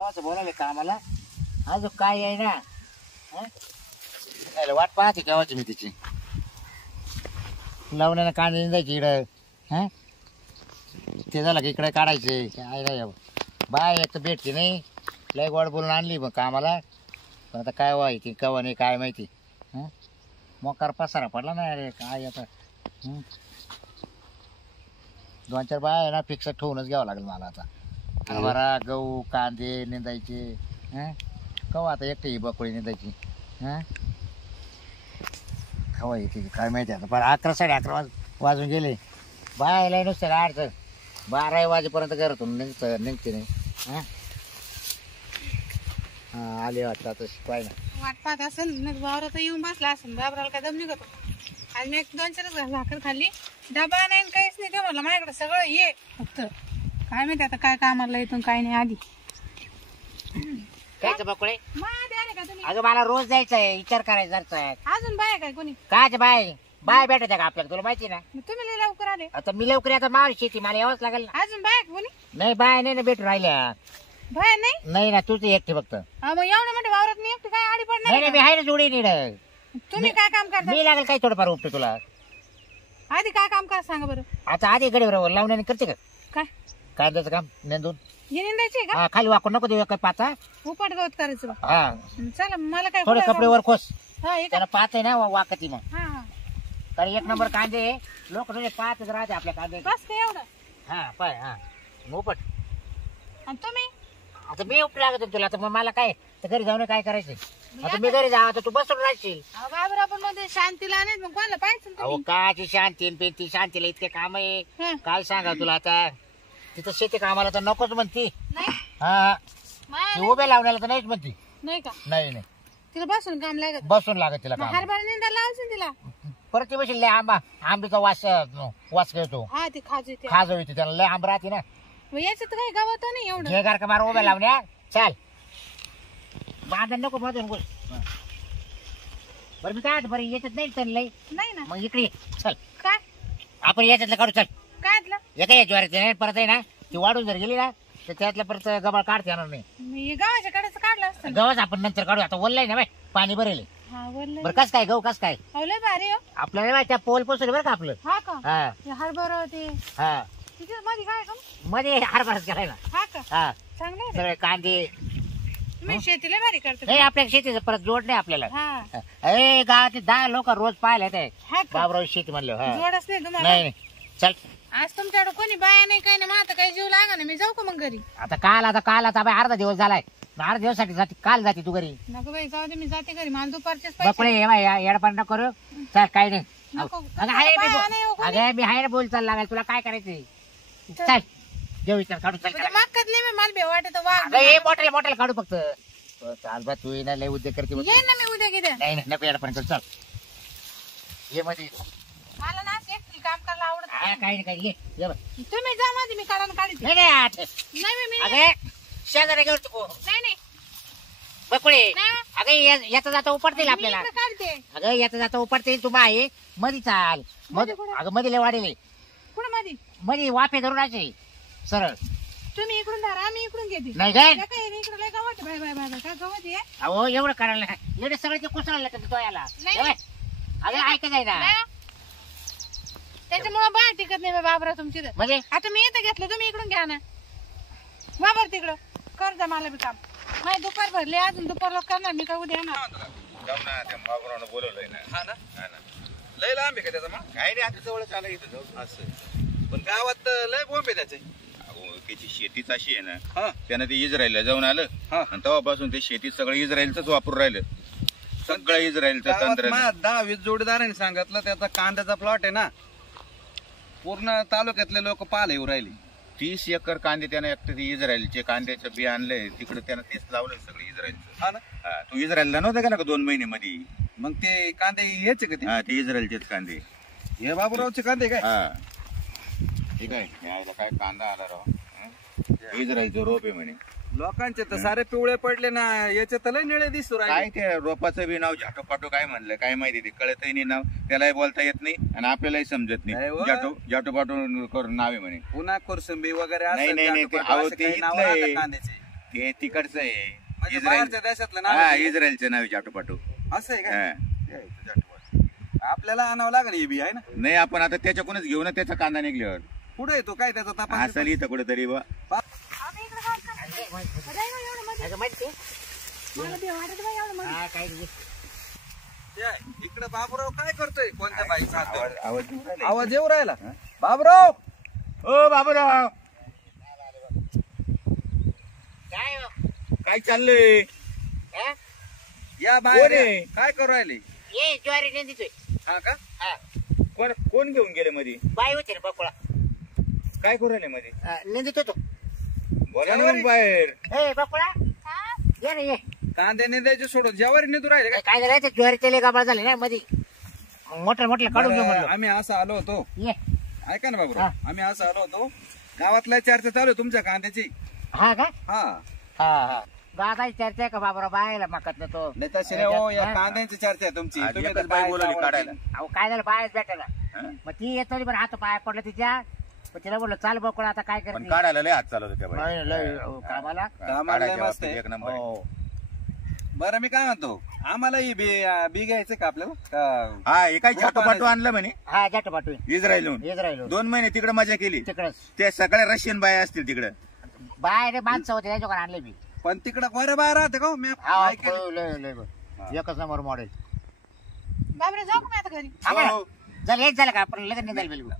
असं बोलायला कामाला अजून काय आहे ना. वाट पाहते केव्हाची मी तिची लावण्यानं कांदे निंदायची इकडं. ते झालं की इकडे काढायचे काय नाही बाय एक तर भेटते नाही. लय गोड बोलून आणली मग कामाला पण आता काय व्हायची कवा नाही काय माहिती. मोकार पसारा पडला ना अरे काय आता. 2-4 बाय ना फिक्स ठेवूनच घ्यावं लागेल मला आता. हरभरा गहू कांदे निंदायचे. कवा आता एकटी बकोळी निंदायची. कवा येते काय माहिती आता. पण 11-11:30 वाजून गेले. बायला नुसतं अडचण 12 वाजेपर्यंत घरातून निघते नाही. आले वाटतं आता शिकवायला वाट पाहत असेल वावरात येऊन बसला असेल. बाबराला काय दम निघतो. आज मी 1-2-4 भाकर खाल्ली. डबा नाही काहीच नाही. ते म्हणलं माझ्याकडे सगळं ये फक्त काय माहिती आता काय कामाला येतून काय नाही. आधी कायचं बकोळे आधी आले का तुम्ही? अगं मला रोज जायचंय विचार करायचा. अजून बाया काय कोणी काच बाय बाय भेटत का आपल्याला तुला माहिती ना. मग तुम्ही लय लवकर आले. आता मी लवकर आता मार शेती मला यावंच लागेल ना. अजून बाया का कोणी? नाही बाय नाही ना भेटून राहिल्या. बाया नाही नाही ना तूच एकटी फक्त. मग एवढं मोठे वावरात मी एकटी काय आडी नाही नाही मी पडणार? आहे ना जोडी नीड. तुम्ही काय काम करता? मी लागेल काही थोडंफार उपटे तुला. आधी काय काम करा सांगा बरं. आता आधी गडी बरोबर लावण्याने करते का काय कांद्याचं काम नेंदून. हे निंदायचे का? खाली वाकून नको देऊ काय पाचा. उपट गवत करायचं बा. हा चला मला काय थोडे कपडे वर खोस हा हे का? त्याला पाच आहे ना वाकती मग. हा हा कारण 1 नंबर कांदे लोक तुझे पाचच राहते आपल्या कांदे. बस काय एवढं. हा पाय हा मोपट. आणि तुम्ही आता मी उपटे लागत होतो तुला. आता मग मला काय तर घरी जाऊन काय करायचं. आता मी घरी जावं तर तू बसून राहशील. बाबर आपण मध्ये शांतीला नाही मग कोणाला पाहिजे अहो काची शांती पेंती शांतीला इतके काम आहे. हं. काय सांगा तुला आता. तिथं शेती कामाला तर नकोच म्हणती. नाही हा माया ती उभे लावण्याला तर नाहीच म्हणती. नाही का नाही नाही तिला बसून काम लागत. बसून लागत तिला काम. हरभरा निंदा लावायचं तिला. परत ती बशील लय आंबीचा वास घेतो. हा ती खाजू ते खाज होती त्याला लय आंब राहते ना. याच्यात काही गावत नाही एवढं. घे गार का मार उभे लावण्या चाल बांधण नको मधून गोल. बरं मी काय बरं याच्यात नाही तर लय नाही ना मग इकडे चल काय आपण याच्यातलं काढू चल. काय एका या ज्वारीचं नाही परत आहे ना ती वाढून जर गेली ना तर त्यातलं परत गबाळ काढता येणार नाही. मी गावाच्या कडेच काढलं असतं. गव्हाच आपण नंतर काढू. आता ओललाय ना बाय पाणी भरेल. हा वरलं बरं कस काय गहू कस काय लय भारी हो. आपल्याला बाय त्या पोल पोचले बरं का आपलं. हा का हा ते हरभरा ते हा तिथे मध्ये काय का मध्ये हरभराच केलाय ना. हा का हा चांगलं आहे रे. सगळे कांदे. तुम्ही शेतीला भारी करता. नाही आपल्या शेतीचं परत जोड नाही आपल्याला. हा ए गावातले 10 लोक रोज पाहिले ते हा का बाबराव शेती म्हणलं. हा जोडच नाही तुम्हाला. नाही नाही चल आज तुमच्याकडे कोणी बाया नाही काही नाही. मग आता काही जीव लागा ना. मी जाऊ का मग घरी? आता काल आता बाय अर्धा दिवस झालाय. अर्धा दिवसासाठी जाते काल जाते तू घरी. नको बाई जाऊ दे. मी जाते घरी. मला दुपारचेच बकडे येडपान करू चल काही नाही. नको. अगं आहे बाया नाही हो कोणी. अगं मी आहे ना बोल चाल लागायला तुला काय करायचंय. चल जेव विचार काढू चल. म्हणजे मागकातले मी मला भेव वाटत वाघ. अगं हे मोठ्याला काढू फक्त. चाल बा तू ना लय उद्योग करते. येईन ना मी उद्या किती. नाही नाही नको येडपान करू चल ये मध्ये. मला ना एकटी काम करायला आवडत हा काही नाही काही ये बघ. तुम्ही जा मध्ये मी काढून काढते. नाही नाही आठ. नाही मी अगं शेजारी घेऊ तू नाही बकुळे. नाही. अगं याचा जाता उपडतील मी आपल्याला. इकडं काढते. अगं याचा जाता उपडतील तू बाय मध्ये चाल. मध्ये कुठं? अगं मध्ये लय वाढेल कुठं मध्ये मध्ये वाफे धरून असे सरळ. तुम्ही इकडून धरा मी इकडून घेते. नाही काय काय इकडे लय गवत बाय बाय बाय काय गवत आहे. अहो एवढं करायला एवढे सगळे ते कोसळलं तर तो याला. नाही. अगं ऐकत आहे ना त्याच्यामुळे बाहेर टिकत नाही बाबरा तुमची. म्हणजे आता मी इथं घेतलं तुम्ही इकडून घ्या ना. बाबर तिकडं कर जा मला बी काम. माझी दुपार भरली अजून दुपार लोक करणार. मी काय उद्या ना जाऊ ना त्या बाबरावनं बोलवलंय ना. हा ना लय लांब आहे का त्याचा मग काय नाही आता जवळच आलं इथं जाऊ असं. पण गावात लय बोंब आहे त्याचे. त्याची शेतीच अशी आहे ना त्यानं ते इस्रायलला जाऊन आलं आणि तेव्हापासून ते शेती सगळं इस्रायलच वापरून राहिलं. सगळं इस्रायलचं तंत्र. 10-20 जोडीदारांनी सांगितलं त्याचा कांद्याचा प्लॉट आहे ना पूर्ण तालुक्यातले लोक पाहायला येऊ राहिले. 30 एकर कांदे त्यानं एकटं ते इस्रायलचे कांद्याचं बी आणलंय तिकडे त्यानं तेच लावलंय सगळं इस्रायलचं. हा ना तू इस्रायलला नव्हता गेला का 2 महिने मध्ये. मग ते कांदे यायचे का ते? हा ते इस्रायलचेच कांदे. हे बाबूरावचे कांदे काय? हा ठीक आहे. यायला काय कांदा आला राव. इस्रायलचं रोप आहे म्हणे. लोकांचे तर सारे पिवळे पडले ना. याचे तर लय निळे दिसू काय राहिले. ते रोपाचं बी नाव झाटोपाटो काय म्हणलं काय माहिती ते कळतही नाही नाव. त्यालाही बोलता येत नाही आणि आपल्यालाही समजत नाही नाही. हो. जाटोपाटो करून नाव आहे म्हणे. पुन्हा कोरसंबी वगैरे नाही, असं नाही, नाही, ते जाटोपाटो अहो, असे ते काही नाव इथलं राहतात आहे. कांद्याचे. ते तिकडचं आहे म्हणजे इस्रायल बाहेरच्या देशातलं हा ना इस्रायलचं नाव चाटोपाटो असं आहे का हा. ते आहे तुझ्या आठवण. आपल्याला आणावं लागेल हे बी आहे ना नाही आपण आता त्याच्याकडूनच घेऊ ना त्याचा कांदा निघल्यावर पुढे येतो काय त्याचा तपास असेल इथं कुठेतरी बा आता इकडे काय करताय? अरे एवढं मध्ये. अगं माहिती मला बी वाटत बाई एवढं मध्ये. हा काय नाही. ते आहे. इकडे बाबूराव काय करतोय कोणत्या बाईचा आवाज आवाज येऊन राहिला. आवाज येऊ राहिला बाबूराव ओ बाबूराव काय हो? काय चाललंय हा? या बाहेर कोण आहे? या. काय करू राहिले ये ज्वारी नाही देतोय. हा का हा. कोण कोण घेऊन गेले मध्ये बाई होती ना बकुळा. काय करू राहिले मध्ये निंदित होतो. बोला ना मग बाहेर ए बकुळा ये रे ये. कांदे नेंदायचे सोडून ज्यावर नेतू राहिले काय काय झालं ते ज्वारी तेले गाबळ झाले ना मध्ये मोठं काढून घेऊ बरं, म्हणलं. आम्ही असं आलो होतो ये ऐका ना बाबूराव आम्ही असं आलो होतो गावातल्या चर्चा चालू आहे तुमच्या कांद्याची हा का हा हा हा दादा चर्चा आहे का बाबरा बायला मकत तो. नाही तशी नाही हो या कांद्यांची चर्चा आहे तुमची आज तुम्ही एकच तर बाई बाहेर बोलवली जावं काढायला. लागेल. अहो काय झालं बायच भेटायला हं? मग ती येत होती बरं हात पाय पडलं तिच्या मग तिला बोललो चाल बकुळा आता काय पण करते. काढायला लय हात चालवतो त्या बाई लय- लय, कामाला कामाला लय काढायच्या मस्त आहे. बाबतीत एक नंबर आहे. हो. बरं मी काय म्हणतो आम्हाला ही बी घ्यायचं का आपल्याला का हा हे काय हो, चाटोपाटो पाण्याचं. आणलं म्हणे हा जाट पाठवी इस्रायलहून इस्रायल 2 महिने तिकडे मजा केली तिकडच ते सगळ्या रशियन बाया असतील तिकडे बाय रे माणसं होते त्याच्याकडे आणले मी. पण तिकडं बरं बाहेर राहते का हो? मी हा ऐकेल. लय एकच नंबर मॉडेल. बाबरे जाऊ का मी आता घरी? हो. झालं एक झालं का आपण लगेच निघाल बिलकुल.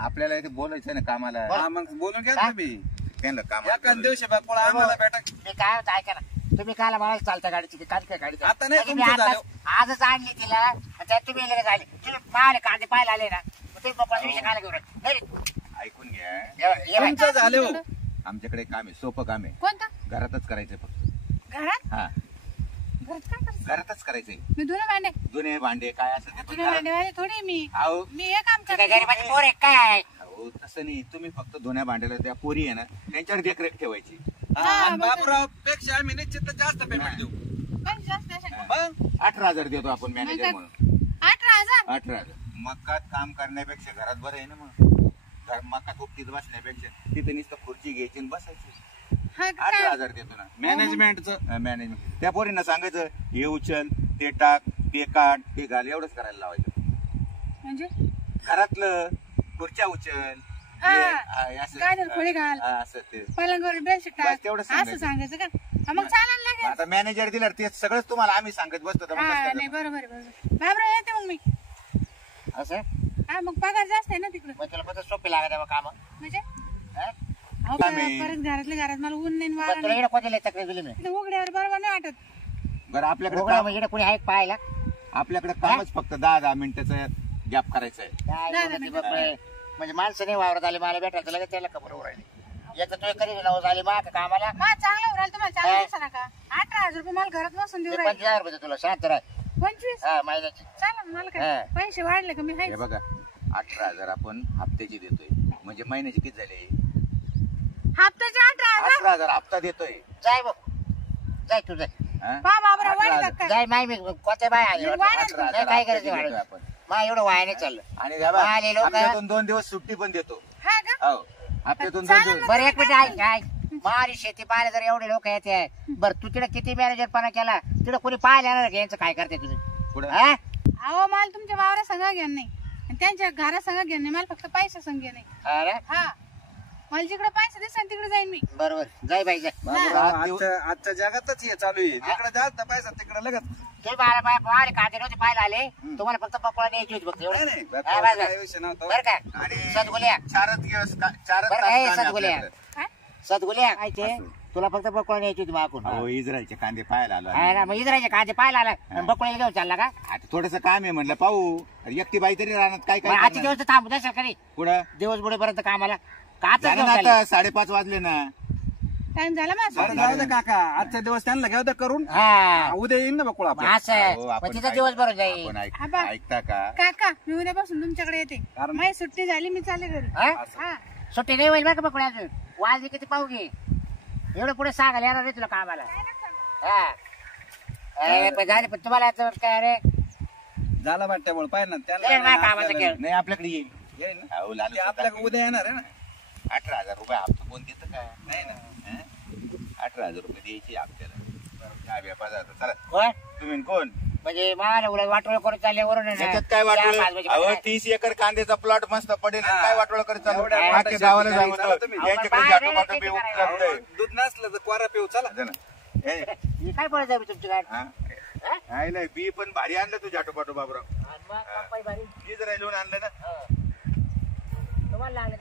आपल्याला इथे बोलायचं ना कामाला हा, मग बोलून घ्या काय? तुम्ही त्यांना या कामाला कांद दिवशी बापूळ आम्हाला भेटा मी काय होतं ऐका ना तुम्ही काला मला चालता गाडीची काल काय गाडी आता नाही म्हणजे मी तुमचं आताच- आजच आणली तिला आणि त्यात तुम्ही लगेच आले तुम्ही पाहिले कांदे पाहायला आले ना मग तुम्ही पप्पा विषय खायला घेऊन राहिले. नाही रे. ऐकून घ्या ये बाई. तुमचं झाले हो आमच्याकडे काम आहे सोपं काम आहे कोणतं? घरातच करायचंय फक्त घरात? हा घरात काय करते? घरातच करायचंय मी धुणं भांडे जुने भांडे काय असं ते धुणं भांडेवाले थोडी आहे मी. अहो मी हे काम काय करते. गरीबाची पोर आहे काय अहो, तसं नाही तुम्ही फक्त धुण्या भांड्याला त्या पोरी आहे ना त्यांच्यावर देखरेख ठेवायची हा, आणि बापूराव पेक्षा आम्ही निश्चित जास्त पेमेंट देऊ पण जास्त असेल. मग 18,000 देतो आपण मॅनेजर मग म्हणून 18,000? 18,000 मकात काम करण्यापेक्षा घरात बरं आहे ना मग मकात उक्तीत बसण्यापेक्षा तिथे नुसतं खुर्ची घ्यायची आणि बसायची हा का? 18,000 देतो ना मॅनेजमेंटचं मॅनेजमेंट त्या पोरींना सांगायचं हे उचल ते टाक ते काढ ते घाल एवढंच करायला लावायचं म्हणजे घरातलं खुर्च्या उचल हा. हे असं गाजर खोली घाल. हा, असं ते पलंगावर बेडशीट टाक. बस तेवढंच असं सांगायचं का? हा, मग चालायला लागेल. आता मॅनेजर दिल्यावर ते सगळंच तुम्हाला आम्ही सांगत बसतो तर मग कसं हा करायचं? नाही बरोबर आहे, बरोबर. बाबराव येते मग मी. असं हा मग पगार जास्त आहे ना तिकडे. मग तुला पत्र सोपी लागत आहे काम म्हणजे अहो, परत घरातल्या घरात मला ऊन नाही वारा तुला नाही. इकडे कोणत्या तक्रार दिली मी इथं उघड्यावर बरोबर नाही वाटत. बरं आपल्याकडे उघडा काम- म्हणजे इकडे कोणी आहे का पाहायला आपल्याकडे कामच फक्त 10-10 मिनिटाचं गॅप करायचं आहे काय नाही, एवढं नाही, ते बापरे. म्हणजे माणसं नाही वावरत आले मला भेटायचं लगेच त्याला खबर राहिली एक तर तुझ्या कधी नवस आली मा कामाला मग चांगलं राहील तुम्हाला चांगलं काय? दिसणार का? 18,000 रुपये मला घरात बसून देऊ ते राहील. 25,000 रुपये तुला शांत राह 25? हा महिन्याची चालेल मला काय हा. पैसे वाढले का मी हे हायच. बघा 18,000 आपण हप्त्याची देतोय म्हणजे महिन्याची किती झाले हप्त्याचे 18,000? 18,000 हप्ता देतोय जाय बघ जाय तू जाय हा? पहा बाबराव 18,000. वाढतात का? जाय माय मी कोणत्या बाय आली मी वाढत नाही, नाही. काय करायचं देतोय वाढत आपण. मा एवढं वायाने चाललं आणि हे बघा, आले लोकं. हप्त्यातून 2 दिवस सुट्टी पण देतो हा का? हो हप्त्यातून 2 चालेल दिवस बरं एक मिनिट ऐक काय मारी शेती पाहायला जर एवढे लोक येते बरं तू तिकडे किती मॅनेजरपणा केला तिकडे कोणी पाहायला येणार का यांचं काय करते तुम्ही पुढं हा अहो मला तुमच्या वावरा संघ घेणं नाही आणि त्यांच्या घरा संघ घेणं नाही. मला फक्त पैसे संघ नाही. अरे हा मला जिकडे पैसे दिसेल तिकडे जाईन मी. बरोबर जाय बाई जाय बाबूराव, आजच्या जगातच हे चालू आहे जिकडे जास्त पैसा तिकडे लगत ते मला बाय पाहिले कांदे नव्हते पाहायला आले तुम्हाला फक्त पप्पा न्यायची होती फक्त एवढं नाही हा, बस, काही बस. विषय नव्हता बरं का आणि सदगुल्या 4 दिवस 4 बरं तास काय काम आहे सदगुल्या आपल्याकडे. काय? सदगुल्या काय ते असं. तुला फक्त बकुळा न्यायची होती मागून हो इस्रायलचे कांदे पाहायला आलो हा ना मग इजरायचे कांदे पाहायला आला आणि बकुळा घेऊन चालला का आता थोडस काम आहे म्हणलं पाहू एकटी बाई तरी राहणार काय मग काय आजचे करणार? दिवस तर थांबू द्या कधी पुढं दिवस बुडेपर्यंत कामाला का आता झालं घेऊन ना चालले? आता 5:30 वाजले ना टाइम झाला माझा. बरं जाऊ दे काका आजच्या दिवस त्यांना घ्या उद्या करून हा उद्या येईन ना बकुळा मग आपला असं हो, मग आपण तिचा दिवस बरोबर आपण जाईल आबा. ऐकता का काका मी उद्यापासून तुमच्याकडे येते. कारण- माझी सुट्टी झाली मी चालले घरी. हा? हा सुट्टी नाही होईल बरं का बकुळा अजून वाजली किती पाहू घे एवढं पुढे सांगायला येणार रे तुला कामाला हा अरे पण झाले पण तुम्हाला आता काय रे झाला वाटत्यामुळे पाहिजे ना नाही, नाही, कामाचं त्यांना खेळ. नाही आपल्याकडे येईल येईन ना. अहो, लालच ते आपल्याकडे उद्या येणार आहे ना 18,000 रुपये हप्ता कोण देतं का नाही ना हं? 18,000 रुपये द्यायची आपल्याला. काय व्यापार झाला चला. कोण तुम्ही न कोण म्हणजे मला उलट वाटोळ करून चालले वरून आहे ना. त्याच्यात काय वाटलं अहो 30 एकर कांद्याचा प्लॉट मस्त पडेल आणि काय वाटोळ करत चालू एवढ्या आजच्या मोठ्या गावाला शेतकरी सांगतो चला तुम्ही. यांच्याकडे जाटोपाटो बी उपलब्ध आहे. दूध नसलं तर क्वारा पिऊ चला. हे, ही काय पळत आहे तुमची गाडी हा? नाही नाही बी पण भारी आणलं तू जाटोपाटो बाबराव. आणि मग कंपाई भारी. मी जरा लिहून आणलं ना. तुम्हाला लागले